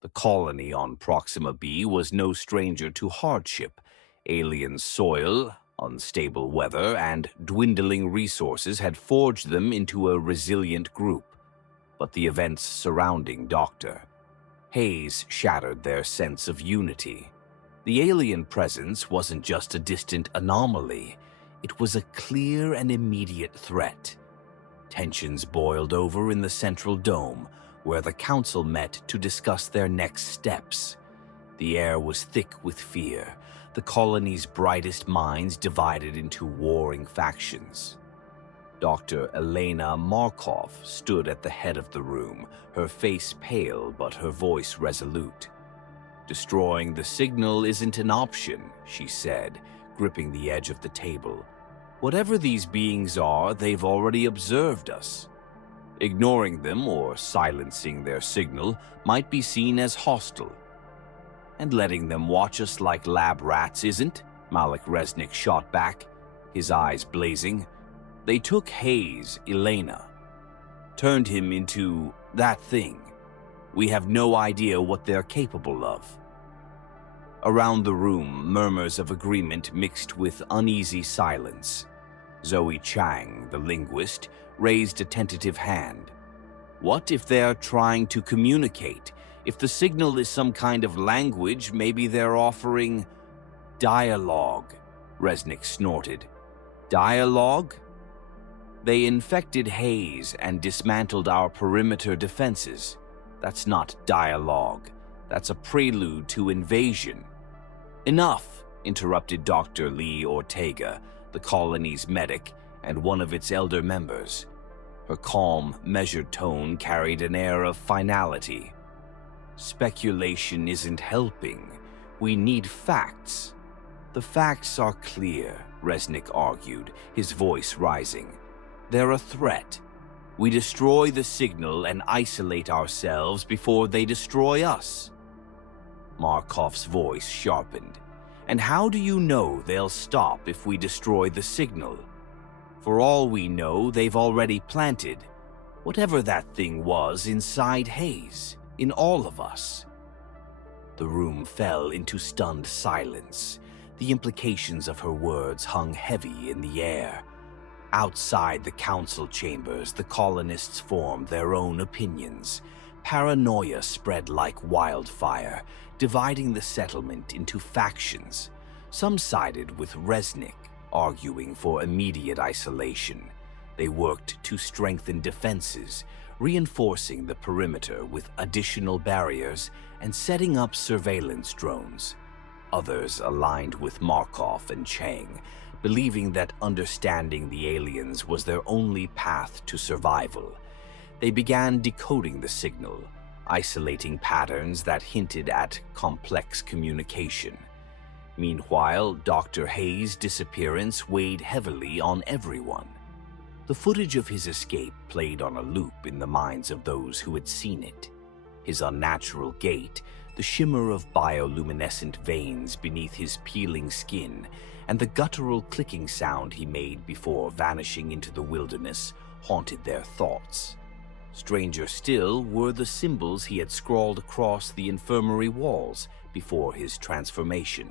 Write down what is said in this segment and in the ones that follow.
The colony on Proxima B was no stranger to hardship. Alien soil, unstable weather, and dwindling resources had forged them into a resilient group. But the events surrounding Dr. Hayes shattered their sense of unity. The alien presence wasn't just a distant anomaly, it was a clear and immediate threat. Tensions boiled over in the central dome, where the council met to discuss their next steps. The air was thick with fear, the colony's brightest minds divided into warring factions. Dr. Elena Markov stood at the head of the room, her face pale but her voice resolute. "Destroying the signal isn't an option," she said, gripping the edge of the table. "Whatever these beings are, they've already observed us. Ignoring them or silencing their signal might be seen as hostile. And letting them watch us like lab rats isn't," Malik Resnick shot back, his eyes blazing. "They took Hayes, Elena, turned him into that thing. We have no idea what they're capable of." Around the room, murmurs of agreement mixed with uneasy silence. Zoe Chang, the linguist, raised a tentative hand. "What if they're trying to communicate? If the signal is some kind of language, maybe they're offering dialogue," Resnick snorted. "Dialogue? They infected Hayes and dismantled our perimeter defenses. That's not dialogue. That's a prelude to invasion." "Enough," interrupted Dr. Lee Ortega, the colony's medic and one of its elder members. Her calm, measured tone carried an air of finality. "Speculation isn't helping. We need facts." "The facts are clear," Resnick argued, his voice rising. "They're a threat. We destroy the signal and isolate ourselves before they destroy us." Markov's voice sharpened. "And how do you know they'll stop if we destroy the signal? For all we know, they've already planted whatever that thing was inside Hayes, in all of us." The room fell into stunned silence. The implications of her words hung heavy in the air. Outside the council chambers, the colonists formed their own opinions. Paranoia spread like wildfire, dividing the settlement into factions. Some sided with Resnick, arguing for immediate isolation. They worked to strengthen defenses, reinforcing the perimeter with additional barriers and setting up surveillance drones. Others aligned with Markov and Chang, believing that understanding the aliens was their only path to survival. They began decoding the signal, isolating patterns that hinted at complex communication. Meanwhile, Dr. Hayes' disappearance weighed heavily on everyone. The footage of his escape played on a loop in the minds of those who had seen it. His unnatural gait, the shimmer of bioluminescent veins beneath his peeling skin, and the guttural clicking sound he made before vanishing into the wilderness haunted their thoughts. Stranger still were the symbols he had scrawled across the infirmary walls before his transformation.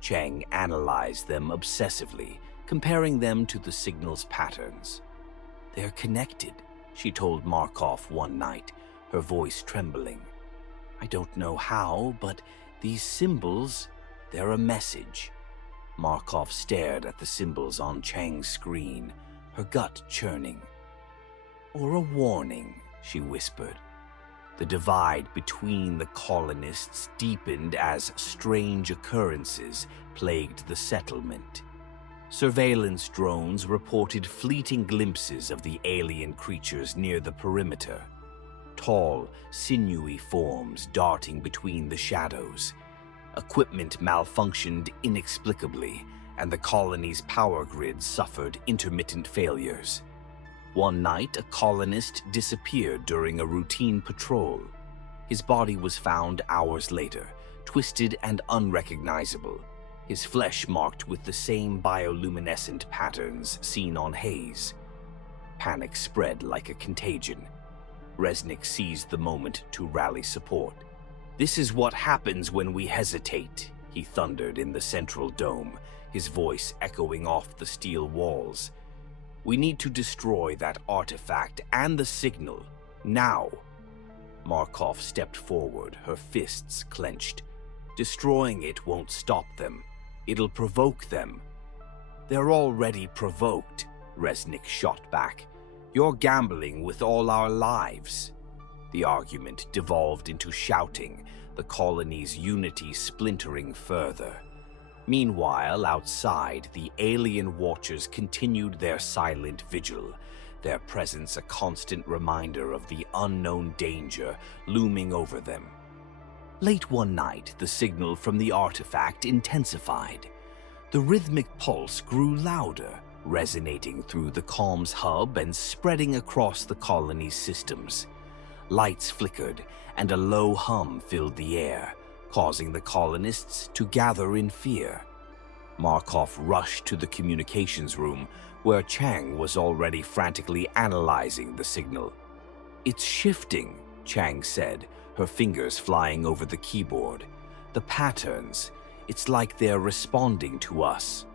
Chang analyzed them obsessively, comparing them to the signal's patterns. "They're connected," she told Markov one night, her voice trembling. "I don't know how, but these symbols, they're a message." Markov stared at the symbols on Chang's screen, her gut churning. "Or a warning," she whispered. The divide between the colonists deepened as strange occurrences plagued the settlement. Surveillance drones reported fleeting glimpses of the alien creatures near the perimeter. Tall, sinewy forms darting between the shadows. Equipment malfunctioned inexplicably, and the colony's power grid suffered intermittent failures. One night, a colonist disappeared during a routine patrol. His body was found hours later, twisted and unrecognizable, his flesh marked with the same bioluminescent patterns seen on Hayes. Panic spread like a contagion. Resnick seized the moment to rally support. "This is what happens when we hesitate," he thundered in the central dome, his voice echoing off the steel walls. "We need to destroy that artifact and the signal, now." Markov stepped forward, her fists clenched. "Destroying it won't stop them. It'll provoke them." "They're already provoked," Resnick shot back. "You're gambling with all our lives." The argument devolved into shouting, the colony's unity splintering further. Meanwhile, outside, the alien watchers continued their silent vigil, their presence a constant reminder of the unknown danger looming over them. Late one night, the signal from the artifact intensified. The rhythmic pulse grew louder, resonating through the comms hub and spreading across the colony's systems. Lights flickered, and a low hum filled the air, causing the colonists to gather in fear. Markov rushed to the communications room, where Chang was already frantically analyzing the signal. "It's shifting," Chang said, her fingers flying over the keyboard. "The patterns, it's like they're responding to us."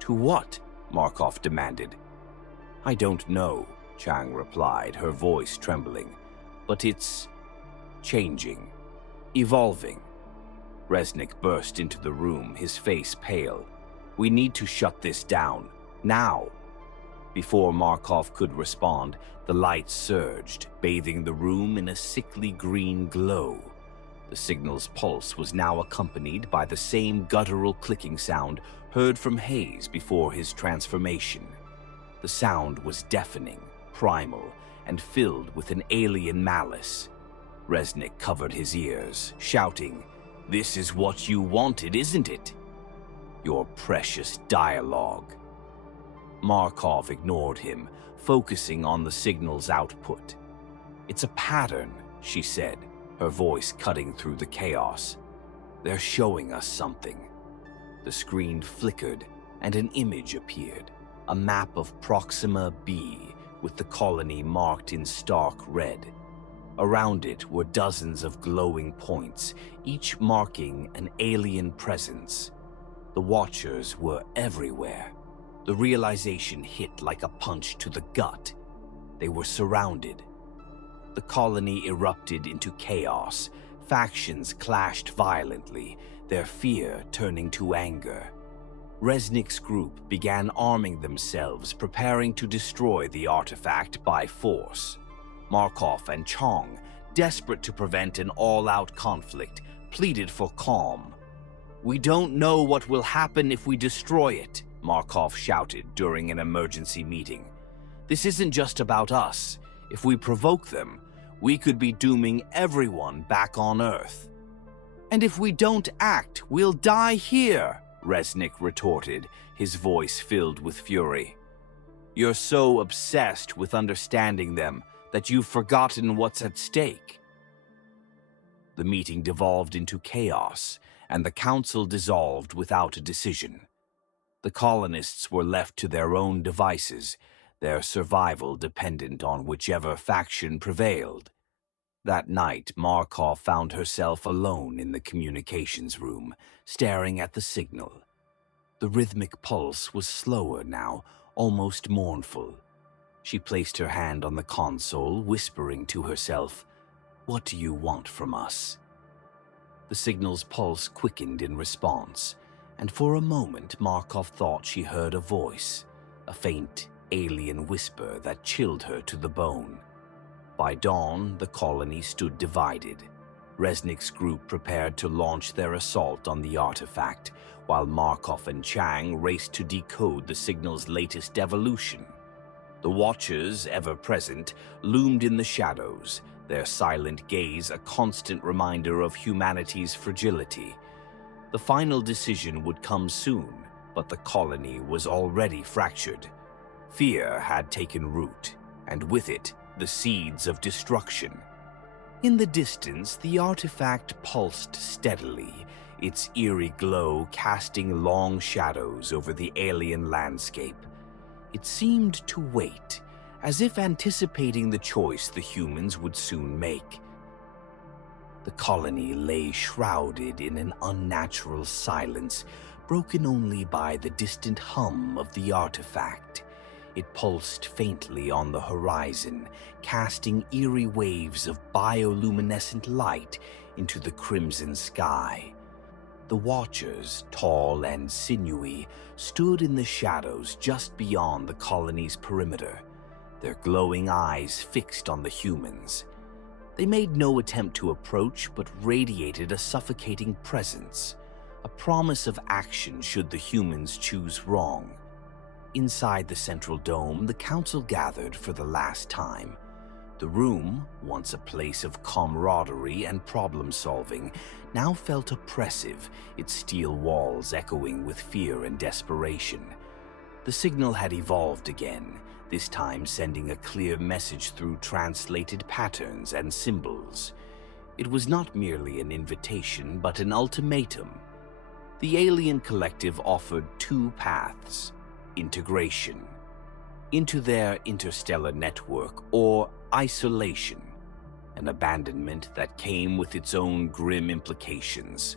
"To what?" Markov demanded. "I don't know," Chang replied, her voice trembling. "But it's changing, evolving." Resnick burst into the room, his face pale. "We need to shut this down, now." Before Markov could respond, the lights surged, bathing the room in a sickly green glow. The signal's pulse was now accompanied by the same guttural clicking sound heard from Hayes before his transformation. The sound was deafening, primal, and filled with an alien malice. Resnick covered his ears, shouting, "This is what you wanted, isn't it? Your precious dialogue." Markov ignored him, focusing on the signal's output. "It's a pattern," she said, her voice cutting through the chaos. "They're showing us something." The screen flickered, and an image appeared, a map of Proxima B, with the colony marked in stark red. Around it were dozens of glowing points, each marking an alien presence. The Watchers were everywhere. The realization hit like a punch to the gut. They were surrounded. The colony erupted into chaos. Factions clashed violently, their fear turning to anger. Resnick's group began arming themselves, preparing to destroy the artifact by force. Markov and Chong, desperate to prevent an all-out conflict, pleaded for calm. "We don't know what will happen if we destroy it," Markov shouted during an emergency meeting. "This isn't just about us. If we provoke them, we could be dooming everyone back on Earth." "And if we don't act, we'll die here," Resnick retorted, his voice filled with fury. "You're so obsessed with understanding them that you've forgotten what's at stake." The meeting devolved into chaos, and the council dissolved without a decision. The colonists were left to their own devices, their survival dependent on whichever faction prevailed. That night, Markov found herself alone in the communications room, staring at the signal. The rhythmic pulse was slower now, almost mournful. She placed her hand on the console, whispering to herself, "What do you want from us?" The signal's pulse quickened in response, and for a moment Markov thought she heard a voice, a faint, alien whisper that chilled her to the bone. By dawn, the colony stood divided. Resnick's group prepared to launch their assault on the artifact, while Markov and Chang raced to decode the signal's latest evolution. The Watchers, ever present, loomed in the shadows, their silent gaze a constant reminder of humanity's fragility. The final decision would come soon, but the colony was already fractured. Fear had taken root, and with it, the seeds of destruction. In the distance, the artifact pulsed steadily, its eerie glow casting long shadows over the alien landscape. It seemed to wait, as if anticipating the choice the humans would soon make. The colony lay shrouded in an unnatural silence, broken only by the distant hum of the artifact. It pulsed faintly on the horizon, casting eerie waves of bioluminescent light into the crimson sky. The Watchers, tall and sinewy, stood in the shadows just beyond the colony's perimeter, their glowing eyes fixed on the humans. They made no attempt to approach, but radiated a suffocating presence, a promise of action should the humans choose wrong. Inside the central dome, the council gathered for the last time. The room, once a place of camaraderie and problem-solving, now felt oppressive, its steel walls echoing with fear and desperation. The signal had evolved again, this time sending a clear message through translated patterns and symbols. It was not merely an invitation, but an ultimatum. The alien collective offered two paths: integration into their interstellar network, or isolation, an abandonment that came with its own grim implications.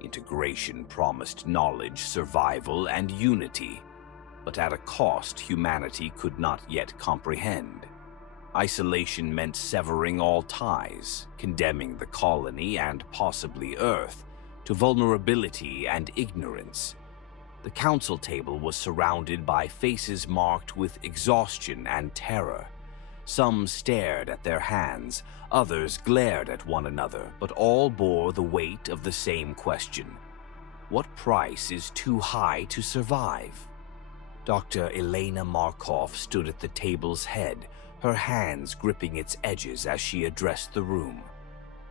Integration promised knowledge, survival, and unity, but at a cost humanity could not yet comprehend. Isolation meant severing all ties, condemning the colony and possibly Earth to vulnerability and ignorance. The council table was surrounded by faces marked with exhaustion and terror. Some stared at their hands, others glared at one another, but all bore the weight of the same question: what price is too high to survive? Dr. Elena Markov stood at the table's head, her hands gripping its edges as she addressed the room.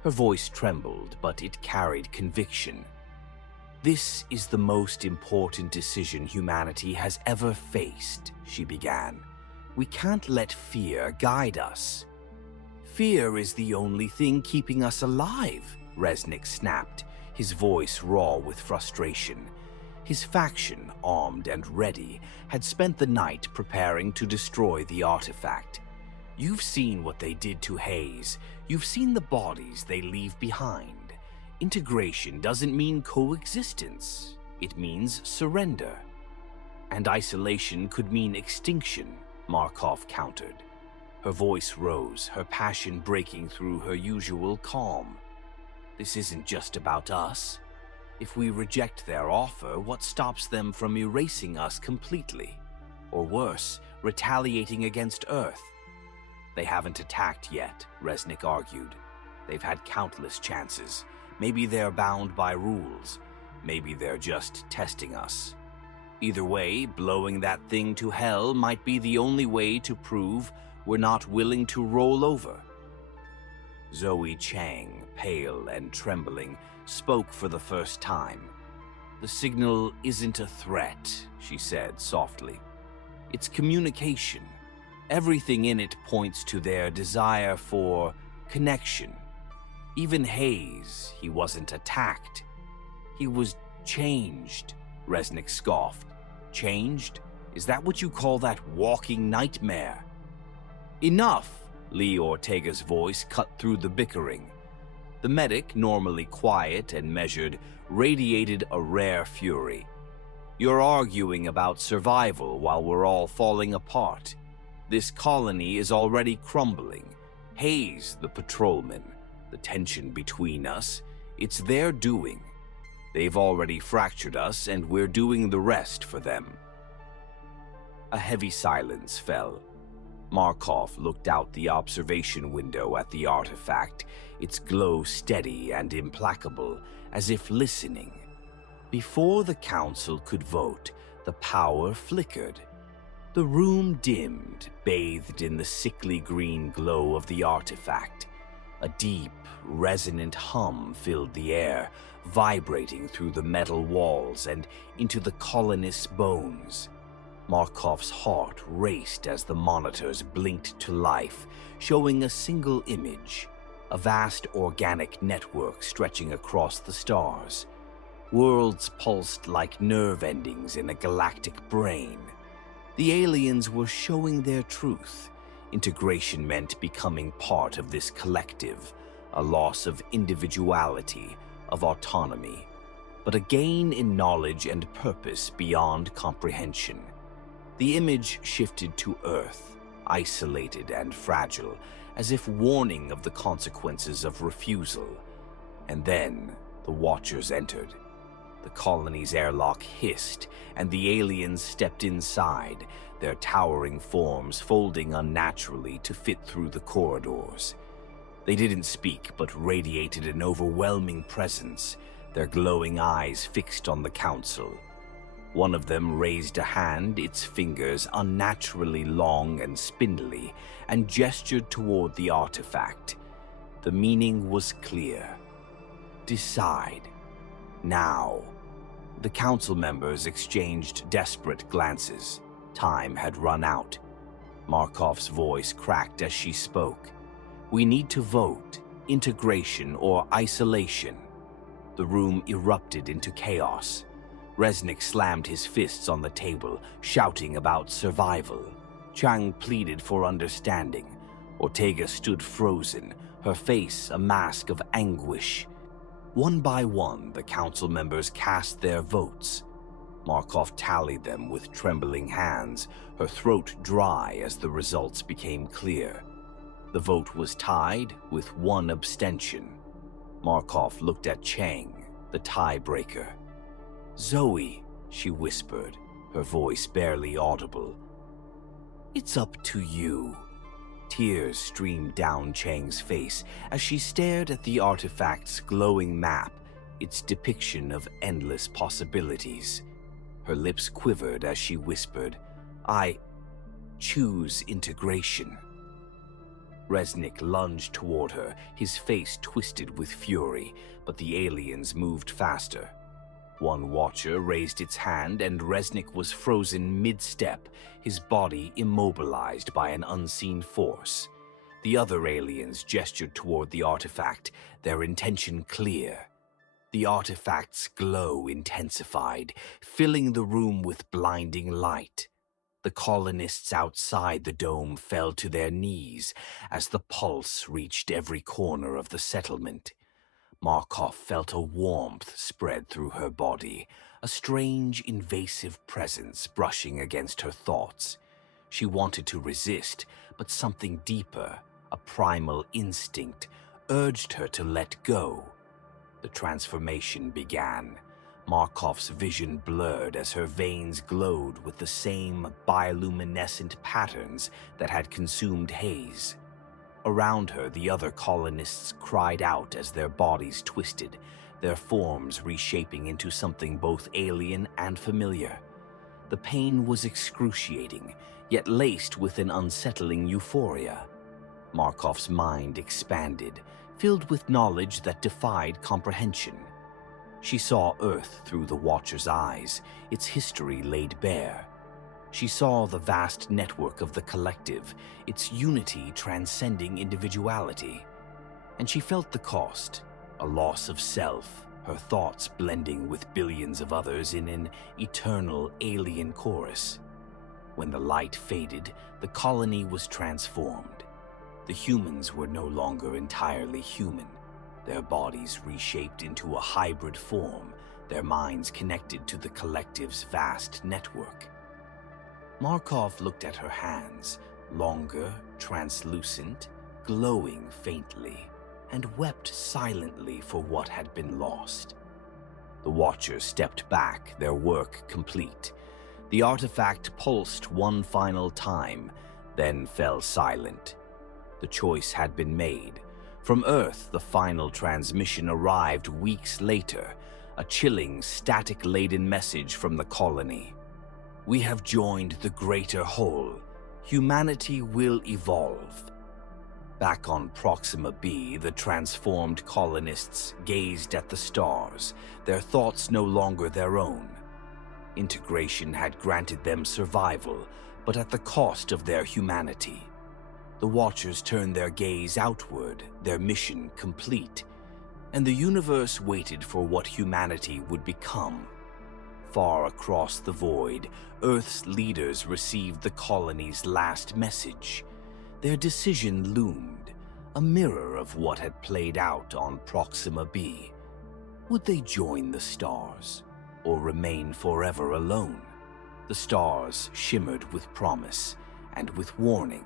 Her voice trembled, but it carried conviction. "This is the most important decision humanity has ever faced," she began. "We can't let fear guide us." "Fear is the only thing keeping us alive," Resnick snapped, his voice raw with frustration. His faction, armed and ready, had spent the night preparing to destroy the artifact. "You've seen what they did to Hayes. You've seen the bodies they leave behind. Integration doesn't mean coexistence. It means surrender." "And isolation could mean extinction," Markov countered. Her voice rose, her passion breaking through her usual calm. "This isn't just about us. If we reject their offer, what stops them from erasing us completely? Or worse, retaliating against Earth?" "They haven't attacked yet," Resnick argued. "They've had countless chances. Maybe they're bound by rules. Maybe they're just testing us. Either way, blowing that thing to hell might be the only way to prove we're not willing to roll over." Zoe Chang, pale and trembling, spoke for the first time. "The signal isn't a threat," she said softly. "It's communication. Everything in it points to their desire for connection. Even Hayes, he wasn't attacked. He was changed," Resnick scoffed. "Changed? Is that what you call that walking nightmare?" "Enough!" Lee Ortega's voice cut through the bickering. The medic, normally quiet and measured, radiated a rare fury. "You're arguing about survival while we're all falling apart. This colony is already crumbling. Hayes, the patrolman, the tension between us, it's their doing. They've already fractured us, and we're doing the rest for them." A heavy silence fell. Markov looked out the observation window at the artifact, its glow steady and implacable, as if listening. Before the council could vote, the power flickered. The room dimmed, bathed in the sickly green glow of the artifact. A deep, resonant hum filled the air, vibrating through the metal walls and into the colonists' bones. Markov's heart raced as the monitors blinked to life, showing a single image, a vast organic network stretching across the stars. Worlds pulsed like nerve endings in a galactic brain. The aliens were showing their truth. Integration meant becoming part of this collective, a loss of individuality, of autonomy, but a gain in knowledge and purpose beyond comprehension. The image shifted to Earth, isolated and fragile, as if warning of the consequences of refusal. And then the Watchers entered. The colony's airlock hissed, and the aliens stepped inside, their towering forms folding unnaturally to fit through the corridors. They didn't speak, but radiated an overwhelming presence, their glowing eyes fixed on the Council. One of them raised a hand, its fingers unnaturally long and spindly, and gestured toward the artifact. The meaning was clear. Decide. Now. The Council members exchanged desperate glances. Time had run out. Markov's voice cracked as she spoke. We need to vote, integration or isolation. The room erupted into chaos. Resnick slammed his fists on the table, shouting about survival. Chang pleaded for understanding. Ortega stood frozen, her face a mask of anguish. One by one, the Council members cast their votes. Markov tallied them with trembling hands, her throat dry as the results became clear. The vote was tied with one abstention. Markov looked at Chang, the tiebreaker. Zoe, she whispered, her voice barely audible. It's up to you. Tears streamed down Chang's face as she stared at the artifact's glowing map, its depiction of endless possibilities. Her lips quivered as she whispered, I choose integration. Resnick lunged toward her, his face twisted with fury, but the aliens moved faster. One Watcher raised its hand and Resnick was frozen mid-step, his body immobilized by an unseen force. The other aliens gestured toward the artifact, their intention clear. The artifact's glow intensified, filling the room with blinding light. The colonists outside the dome fell to their knees as the pulse reached every corner of the settlement. Markov felt a warmth spread through her body, a strange, invasive presence brushing against her thoughts. She wanted to resist, but something deeper, a primal instinct, urged her to let go. The transformation began. Markov's vision blurred as her veins glowed with the same bioluminescent patterns that had consumed Haze. Around her, the other colonists cried out as their bodies twisted, their forms reshaping into something both alien and familiar. The pain was excruciating, yet laced with an unsettling euphoria. Markov's mind expanded, filled with knowledge that defied comprehension. She saw Earth through the Watcher's eyes, its history laid bare. She saw the vast network of the collective, its unity transcending individuality. And she felt the cost, a loss of self, her thoughts blending with billions of others in an eternal alien chorus. When the light faded, the colony was transformed. The humans were no longer entirely human, their bodies reshaped into a hybrid form, their minds connected to the collective's vast network. Markov looked at her hands, longer, translucent, glowing faintly, and wept silently for what had been lost. The Watchers stepped back, their work complete. The artifact pulsed one final time, then fell silent. The choice had been made. From Earth, the final transmission arrived weeks later, a chilling, static-laden message from the colony. We have joined the greater whole. Humanity will evolve. Back on Proxima B, the transformed colonists gazed at the stars, their thoughts no longer their own. Integration had granted them survival, but at the cost of their humanity. The Watchers turned their gaze outward, their mission complete, and the universe waited for what humanity would become. Far across the void, Earth's leaders received the colony's last message. Their decision loomed, a mirror of what had played out on Proxima b. Would they join the stars, or remain forever alone? The stars shimmered with promise and with warning,